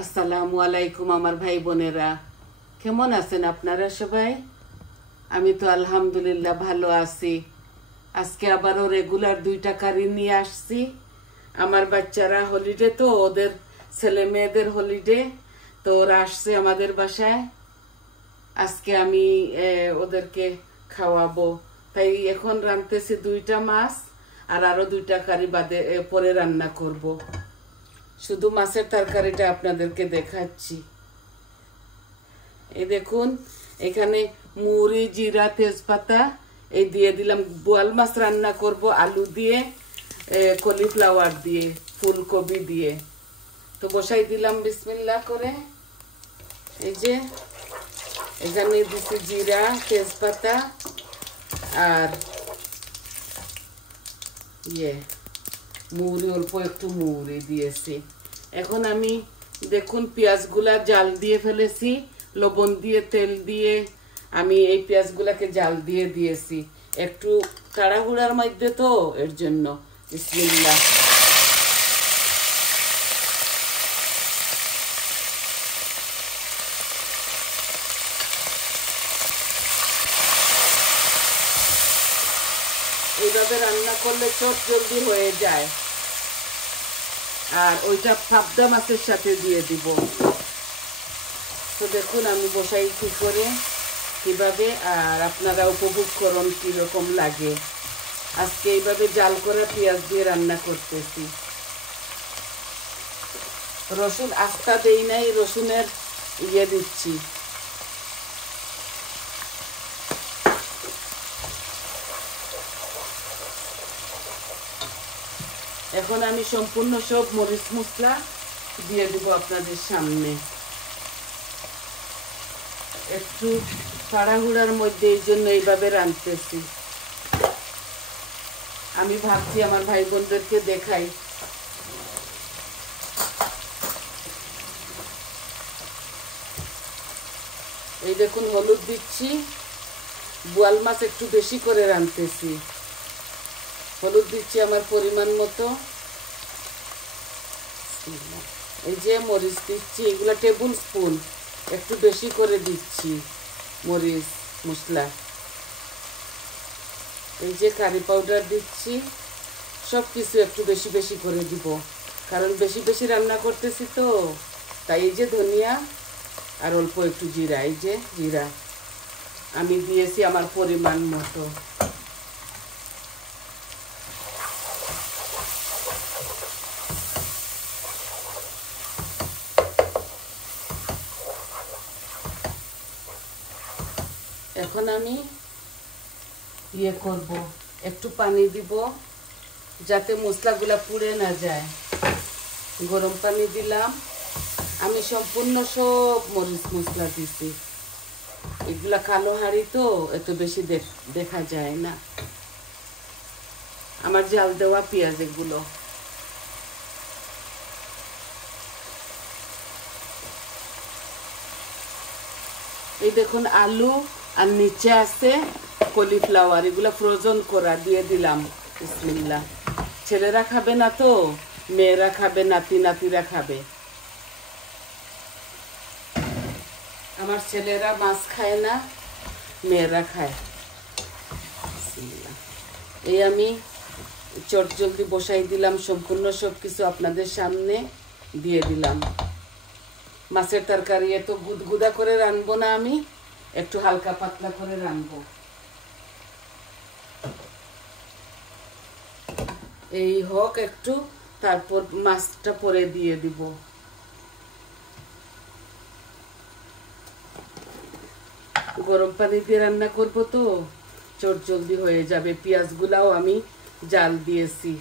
আসসালামু আলাইকুম আমার ভাই বোনেরা, কেমন আছেন আপনারা সবাই? আমি তো আলহামদুলিল্লাহ ভালো আছি। আজকে আবারও রেগুলার 2টা কারি নিয়ে আসছি। আমার বাচ্চারা হলিডে, তো ওদের ছেলে মেয়েদের হলিডে, তো ওরা আসছে আমাদের বাসায়। আজকে আমি ওদেরকে খাওয়াবো, তাই এখন রাঁধতেছি 2টা মাছ আর আরো 2টা কারি বাদে পরে রান্না করব। শুধু মাছের তরকারিটা আপনাদেরকে দেখাচ্ছি। এই দেখুন, এখানে মুড়ি, জিরা, তেজপাতা এই দিয়ে দিলাম। বোয়াল মাছ রান্না করব আলু দিয়ে, কলিফ্লাওয়ার দিয়ে, ফুলকপি দিয়ে। তো বসাই দিলাম বিসমিল্লাহ করে। এই যে এখানে দিচ্ছি জিরা, তেজপাতা আর মুড়ি, অল্প একটু মুড়ি দিয়েছি। এখন আমি দেখুন পেঁয়াজগুলা জাল দিয়ে ফেলেছি, লবণ দিয়ে তেল দিয়ে আমি এই পেঁয়াজগুলাকে জাল দিয়ে দিয়েছি। একটু তাড়াহুড়ার মধ্যে তো, এর জন্য বিসমিল্লাহ। এইভাবে রান্না করলে চট জলদি হয়ে যায়। আর ওইটা পাবদা মাছের সাথে দিয়ে দিব। তো দেখুন আমি বসাই কি করে, কিভাবে, আর আপনারা উপভোগ করুন কিরকম লাগে। আজকে এইভাবে জাল করা পেঁয়াজ দিয়ে রান্না করতেছি। রসুন আস্তা দেই নাই, রসুনের দিচ্ছি। এখন আমি সম্পূর্ণ সব মরিচ মশলা দিয়ে দিব আপনাদের সামনে। একটু তাড়াহুড়ার মধ্যে, এই জন্য এইভাবে রাঁধতেছি। আমি ভাবছি আমার ভাই বোনদেরকে দেখাই। এই দেখুন হলুদ দিচ্ছি। বোয়াল মাছ একটু বেশি করে রাঁধতেছি। হলুদ দিচ্ছি আমার পরিমাণ মতো। এই যে মরিচ দিচ্ছি, এগুলা টেবিল স্পুন, একটু বেশি করে দিচ্ছি মরিচ মশলা। এই যে কারি পাউডার দিচ্ছি। সব কিছু একটু বেশি বেশি করে দিব, কারণ বেশি বেশি রান্না করতেছি তো, তাই। এই যে ধনিয়া আর অল্প একটু জিরা, এই যে জিরা আমি দিয়েছি আমার পরিমাণ মতো। এখন আমি করব, একটু পানি দিব যাতে মশলাগুলা পুড়ে না যায়। গরম পানি দিলাম। আমি সম্পূর্ণ সব মরিচ মশলা দিছি। এগুলা কালো হাঁড়ি তো, এত বেশি দেখা যায় না। আমার জাল দেওয়া পেঁয়াজ এগুলো। এই দেখুন আলু, আর নিচে আছে কলিফ্লাওয়ার, এগুলো ফ্রোজেন করা দিয়ে দিলাম। বিসমিল্লাহ। ছেলেরা খাবে না তো, মেয়েরা খাবে, নাতি নাতিরা খাবে। আমার ছেলেরা মাছ খায় না, মেয়েরা খায়। বিসমিল্লাহ। এই আমি চট জলদি বসাই দিলাম, সম্পূর্ণ সব কিছু আপনাদের সামনে দিয়ে দিলাম। মাছের তরকারি এত গুদগুদা করে রানবো না, আমি একটু হালকা পাতলা করে রানবো। এই হোক একটু, তারপর মাছটা পরে দিয়ে দিব। গরম পানি দিয়ে রান্না করব তো চট জলদি হয়ে যাবে। পেঁয়াজগুলাও আমি জাল দিয়েছি,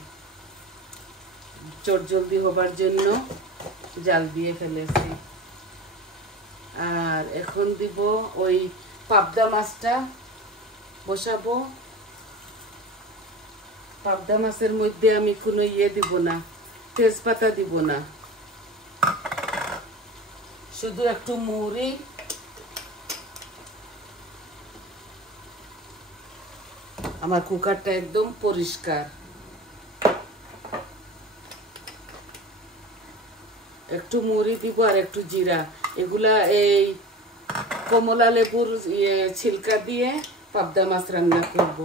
চট জলদি হবার জন্য জাল দিয়ে ফেলেছি। আর এখন দিব ওই পাবদা মাছটা বসাবো। পাবদা মাছের মধ্যে আমি কোনো দিব না, তেজপাতা দিব না, শুধু একটু মুড়ি, আমার কুকারটা একদম পরিষ্কার। একটু মুড়ি দিব আর একটু জিরা। এগুলা এই কমলা লেবুর ছিলকা দিয়ে পাবদা মাছ রান্না করব।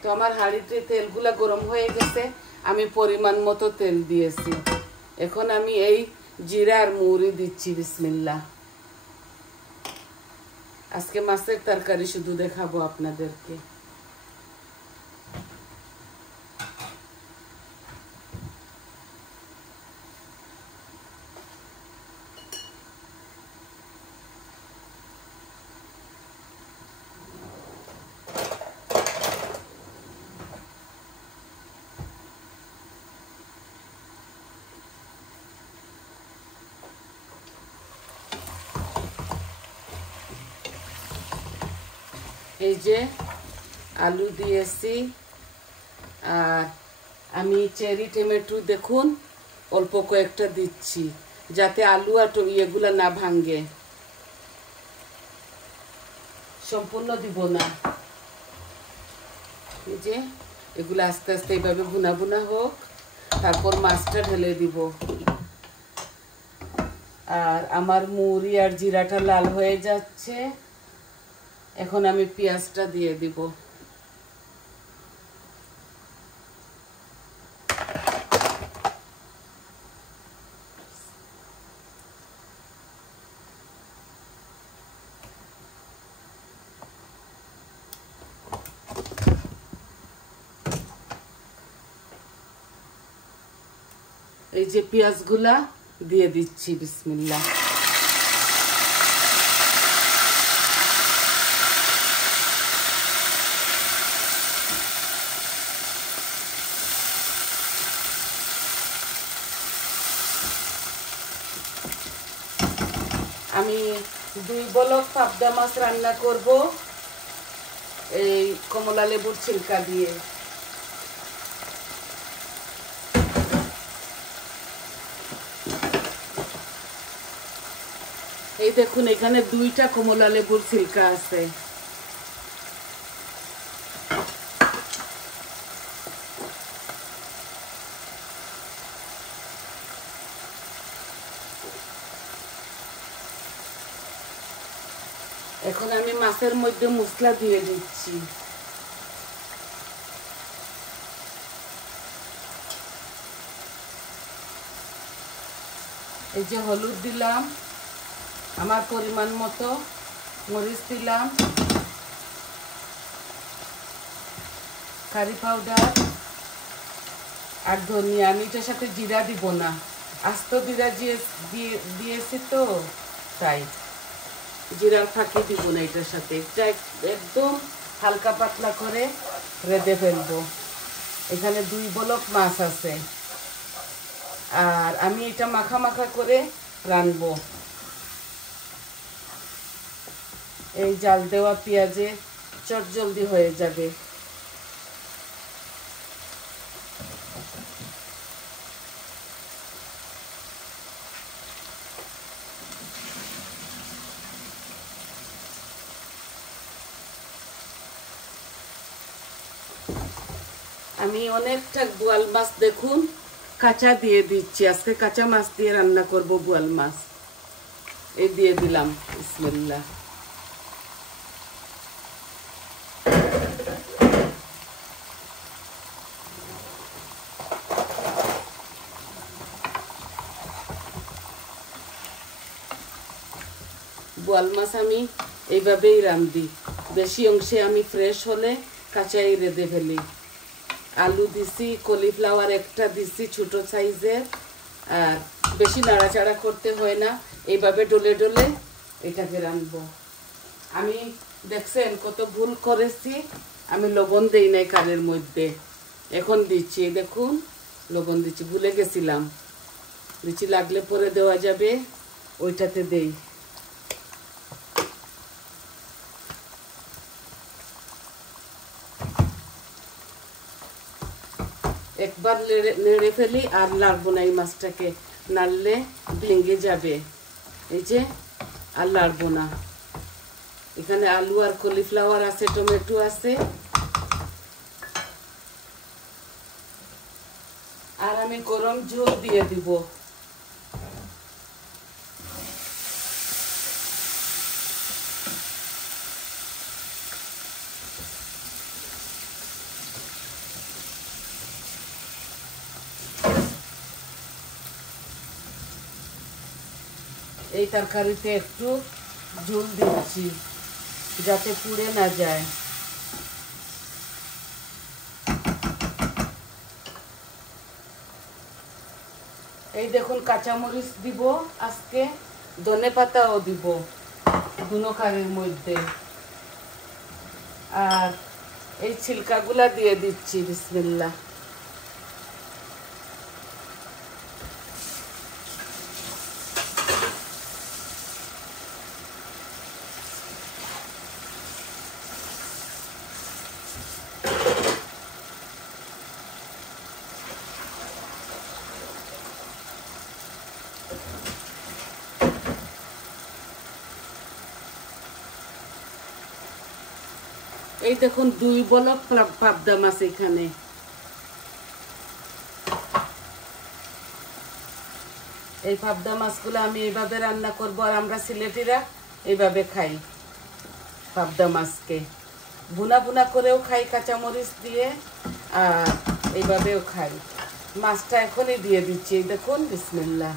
তো আমার হাঁড়িতে তেলগুলা গরম হয়ে গেছে, আমি পরিমাণ মতো তেল দিয়েছি। এখন আমি এই জিরা আর মুড়ি দিচ্ছি। বিসমিল্লাহ। আজকে মাছের তরকারি শুধু দেখাবো আপনাদেরকে। এই যে আলু দিয়েছি, আর আমি চেরি টমেটো দেখুন অল্প কয়েকটা দিচ্ছি, যাতে আলু আর এগুলা না ভাঙে। সম্পূর্ণ দিব না। এই যে এগুলো আস্তে আস্তে এইভাবে ভুনা ভুনা হোক, তারপর মাছটা ঢেলে দিব। আর আমার মুড়ি আর জিরাটা লাল হয়ে যাচ্ছে, এখন আমি পেঁয়াজটা দিয়ে দিব। এই যে পেঁয়াজগুলা দিয়ে দিচ্ছি। বিসমিল্লাহ। আমি 2 বলক পাবদা মাছ রান্না করব এই কমলা লেবুর ছিলকা দিয়ে। এই দেখুন এখানে 2টা কমলা লেবুর ছিলকা আছে। এখন আমি মাছের মধ্যে মশলা দিয়ে দিচ্ছি। এই যে হলুদ দিলাম আমার পরিমাণ মতো, মরিচ দিলাম, কারি পাউডার আর ধনিয়া। আমি এটার সাথে জিরা দিব না, আস্ত জিরা দিয়েছি তো তাই জিরার ফাঁকি দিব না এটার সাথে। এটা একদম হালকা পাতলা করে রেঁধে ফেলবো। এখানে 2 বলক মাছ আছে, আর আমি এটা মাখা মাখা করে রানবো। এই জাল দেওয়া পেঁয়াজে চটজলদি হয়ে যাবে। আমি অনেকটা বোয়াল মাছ দেখুন কাঁচা দিয়ে দিচ্ছি। আজকে কাঁচা মাছ দিয়ে রান্না করব বোয়াল মাছ। এই দিয়ে দিলাম। বিসমিল্লাহ। বোয়াল মাছ আমি এইভাবেই রান্ধি, বেশি অংশে আমি ফ্রেশ হলে কাঁচাই রেঁধে ফেলি। আলু দিছি, কলিফ্লাওয়ার একটা দিছি ছোট সাইজের, আর বেশি নাড়াচাড়া করতে হয় না, এইভাবে ডলে ডলে এটাকে রানবো। আমি দেখছেন কত ভুল করেছি, আমি লবণ দেই নাই কালের মধ্যে, এখন দিচ্ছি। দেখুন লবণ দিচ্ছি, ভুলে গেছিলাম, দিচ্ছি। লাগলে পরে দেওয়া যাবে, ওইটাতে দেই। একবার নেড়ে ফেলি আর নাড়বো না এই মাছটাকে, নাড়লে ভেঙে যাবে। এই যে আর নাড়বো না। এখানে আলু আর কলিফ্লাওয়ার আছে, টমেটো আছে, আর আমি গরম ঝোল দিয়ে দিব। এই তরকারিতে একটু ঝোল দিচ্ছি যাতে পুড়ে না যায়। এই দেখুন কাঁচামরিচ দিব, আজকে ধনেপাতাও দিব দুনো কারির মধ্যে। আর এই ছিলকাগুলা দিয়ে দিচ্ছি। বিসমিল্লাহ। এই দেখুন 2 বলক পাবদা মাছ এখানে। এই পাবদা মাছগুলো আমি এইভাবে রান্না করব, আর আমরা সিলেটিরা এইভাবে খাই পাবদা মাছকে। বুনা বুনা করেও খাই কাঁচামরিচ দিয়ে, আর এইভাবেও খাই। মাছটা এখনই দিয়ে দিচ্ছি। এই দেখুন বিসমিল্লাহ,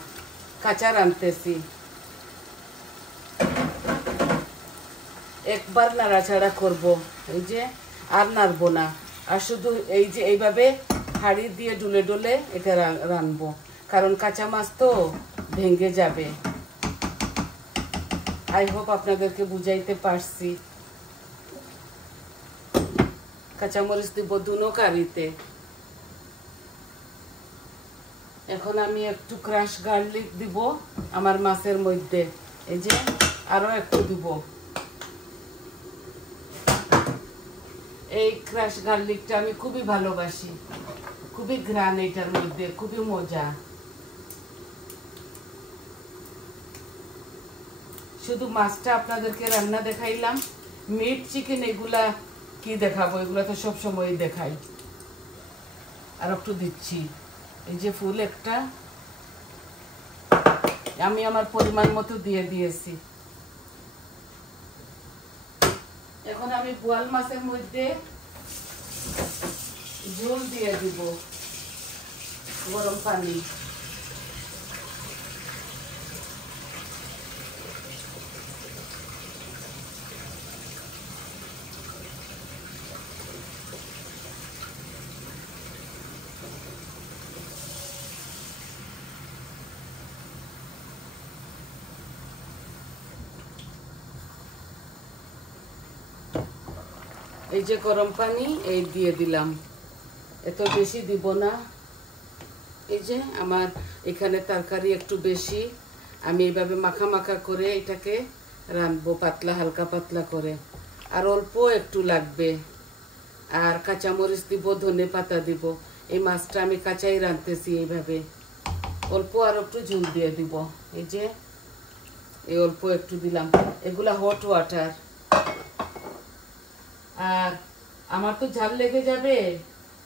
কাঁচা রাঁধতেছি। একবার নাড়াচাড়া করব, এই যে আর নাড়বো না। আর শুধু এই যে এইভাবে হাঁড়ি দিয়ে ডুলে ডুলে এটা রানবো, কারণ কাঁচা মাছ তো ভেঙে যাবে। আই হোপ আপনাদেরকে বুঝাইতে পারছি। কাঁচামরিচ দিব দুনো কারিতে। এখন আমি একটু ক্রাশ গার্লিক দিব আমার মাছের মধ্যে। এই যে আরো একটু দিব। এই ক্রাশ গার্লিকটা আমি খুবই ভালোবাসি, খুবই ঘ্রাণ এটার মধ্যে, খুবই মজা। শুধু মাছটা আপনাদেরকে রান্না দেখাইলাম, মিট চিকেন এগুলা কি দেখাবো, এগুলা তো সব সময় দেখাই। আর একটু দিচ্ছি, এই যে ফুল একটা আমি আমার পরিমাণ মতো দিয়ে দিয়েছি। এখন আমি বোয়াল মাছের মধ্যে ঝোল দিয়ে দিব, গরম পানি। এই যে গরম পানি এই দিয়ে দিলাম, এত বেশি দিব না। এই যে আমার এখানে তরকারি একটু বেশি, আমি এইভাবে মাখা মাখা করে এটাকে রাঁধবো, পাতলা হালকা পাতলা করে। আর অল্প একটু লাগবে। আর কাঁচামরিচ দিব, ধনে পাতা দিব। এই মাছটা আমি কাঁচাই রাঁধতেছি এইভাবে। অল্প আর একটু ঝোল দিয়ে দিব। এই যে এই অল্প একটু দিলাম। এগুলা হট ওয়াটার। আর আমার তো ঝাল লেগে যাবে,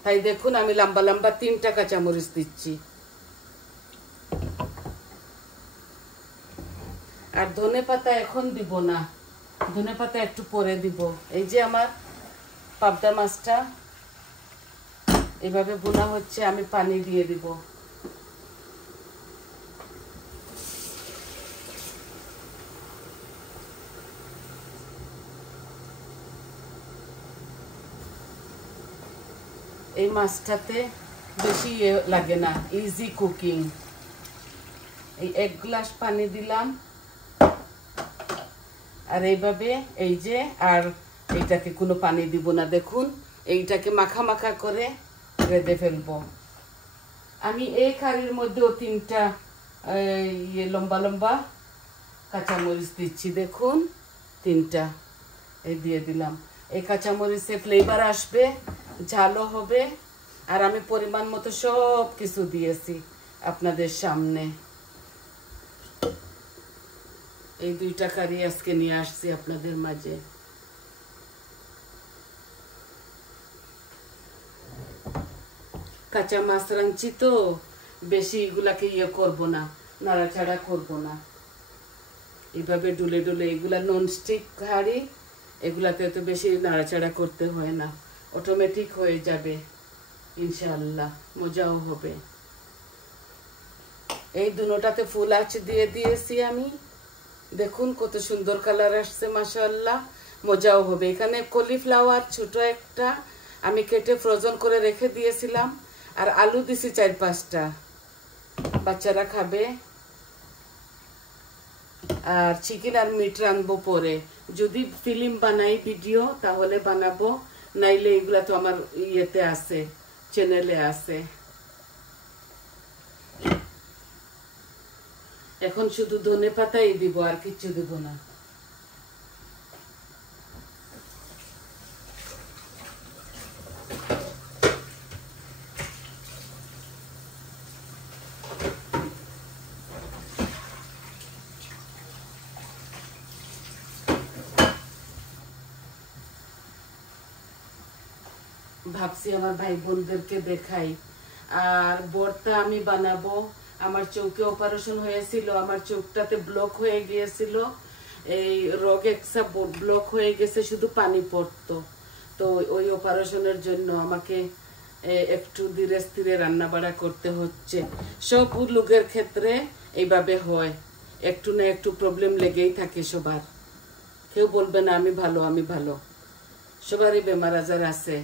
তাই দেখুন আমি লম্বা লম্বা 3টা কাঁচামরিচ দিচ্ছি। আর ধনে পাতা এখন দিব না, ধনে পাতা একটু পরে দিব। এই যে আমার পাবদা মাছটা এভাবে বোনা হচ্ছে, আমি পানি দিয়ে দিব। এই মাছটাতে বেশি লাগে না, ইজি কুকিং। এই 1 গ্লাস পানি দিলাম। আর এইভাবে এই যে, আর এইটাকে কোনো পানি দিব না। দেখুন এইটাকে মাখা মাখা করে রেঁধে ফেলবো। আমি এই কারির মধ্যেও 3টা লম্বা লম্বা কাঁচামরিচ দিচ্ছি। দেখুন 3টা এই দিয়ে দিলাম। এই কাঁচামরিচে ফ্লেভার আসবে, ঝালও হবে। আর আমি পরিমাণ মতো সব কিছু দিয়েছি আপনাদের সামনে। এই 2টা কারি আজকে নিয়ে আসছি আপনাদের মাঝে। কাঁচা মাছ রাঁধছি তো বেশি এগুলাকে করবো না, নাড়াচাড়া করবো না। এইভাবে ডুলে ডুলে, এগুলা ননস্টিক হাঁড়ি, এগুলাতে তো বেশি নাড়াচাড়া করতে হয় না, অটোমেটিক হয়ে যাবে ইনশাআল্লাহ, মজাও হবে। এই দুটোটাতে ফুল আঁচ দিয়ে দিয়েছি আমি। দেখুন কত সুন্দর কালার আসছে, মাশাআল্লাহ। মজাও হবে। এখানে কলিফ্লাওয়ার ছোট একটা আমি কেটে ফ্রোজেন করে রেখে দিয়েছিলাম, আর আলু দিছি 4-5টা, বাচ্চারা খাবে। আর চিকেন আর মিট রানবো পরে, যদি ফিল্ম বানাই ভিডিও তাহলে বানাবো, নাইলে এগুলা তো আমার ইয়েতে আছে, চ্যানেলে আছে। এখন শুধু ধনে পাতাই দিব, আর কিচ্ছু দিব না। ভাবছি আমার ভাই বোনদেরকে দেখাই। আর ভর্তা আমি বানাবো। আমার চোখে অপারেশন হয়েছিল, আমার চোখটাতে ব্লক হয়ে গিয়েছিল, এই রোগেক্সা ব্লক হয়ে গেছে, শুধু পানি পড়তো। তো ওই অপারেশনের জন্য আমাকে একটু ধীরে স্থিরে রান্না বাড়া করতে হচ্ছে। সব লোকের ক্ষেত্রে এইভাবে হয়, একটু না একটু প্রবলেম লেগেই থাকে সবার। কেউ বলবে না আমি ভালো, আমি ভালো। সবারই বেমার আজার আছে।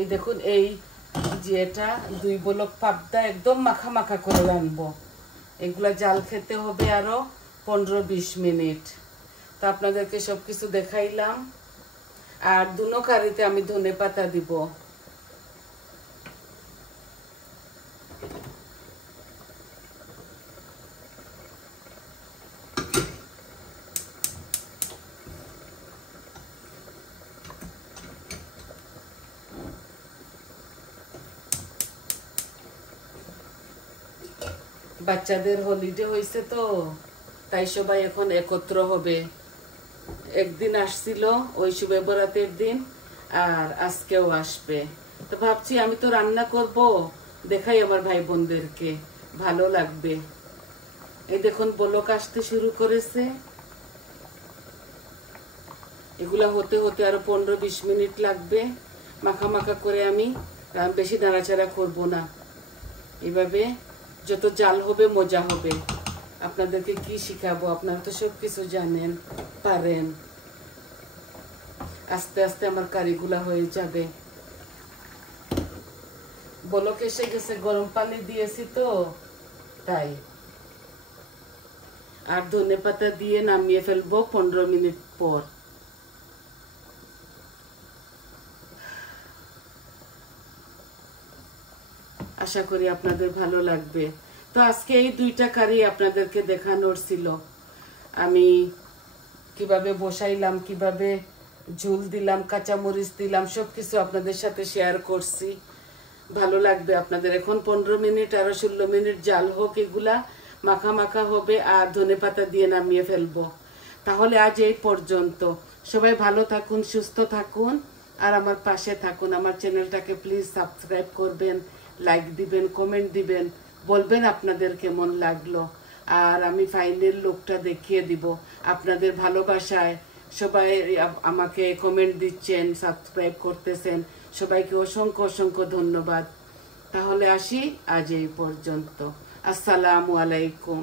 এই দেখুন, এই যে এটা 2 বলক পাবদা একদম মাখা মাখা করে রানবো। এগুলা জাল খেতে হবে আরো 15-20 মিনিট। তো আপনাদেরকে সবকিছু দেখাইলাম। আর দুনো কারিতে আমি ধনে পাতা দিব। বাচ্চাদের হলিডে হয়েছে তো, তাই সবাই এখন একত্র হবে। একদিন আসছিল ওই শুভে বরাতের দিন, আর আজকেও আসবে। তো ভাবছি আমি তো রান্না করব, দেখাই আমার ভাই বোনদেরকে, ভালো লাগবে। এই দেখুন বলক আসতে শুরু করেছে। এগুলা হতে হতে আরো 15-20 মিনিট লাগবে। মাখা মাখা করে আমি বেশি নাড়াচাড়া করব না। এভাবে যত জাল হবে মজা হবে। আপনাদেরকে কি শিখাবো, আপনারা তো সবকিছু জানেন, পারেন। আস্তে আস্তে আমার কারিগুলা হয়ে যাবে। বলক এসে গেছে, গরম পানি দিয়েছি তো তাই। আর ধনে পাতা দিয়ে নামিয়ে ফেলবো 15 মিনিট পর। আশা করি আপনাদের ভালো লাগবে। তো আজকে এই 2টা কারি আপনাদেরকে দেখানোর ছিল। আমি কিভাবে বসাইলাম, কিভাবে ঝোল দিলাম, কাঁচামরিচ দিলাম, সবকিছু আপনাদের সাথে শেয়ার করছি। ভালো লাগবে আপনাদের। এখন 15 মিনিট আরো 16 মিনিট জাল হোক, এগুলা মাখা মাখা হবে, আর ধনে পাতা দিয়ে নামিয়ে ফেলবো। তাহলে আজ এই পর্যন্ত। সবাই ভালো থাকুন, সুস্থ থাকুন, আর আমার পাশে থাকুন। আমার চ্যানেলটাকে প্লিজ সাবস্ক্রাইব করবেন, লাইক দিবেন, কমেন্ট দিবেন, বলবেন আপনাদের কেমন লাগলো। আর আমি ফাইনাল লুকটা দেখিয়ে দিব। আপনাদের ভালোবাসায় সবাই আমাকে কমেন্ট দিচ্ছেন, সাবস্ক্রাইব করতেছেন, সবাইকে অসংখ্য অসংখ্য ধন্যবাদ। তাহলে আসি আজ এই পর্যন্ত। আসসালামু আলাইকুম।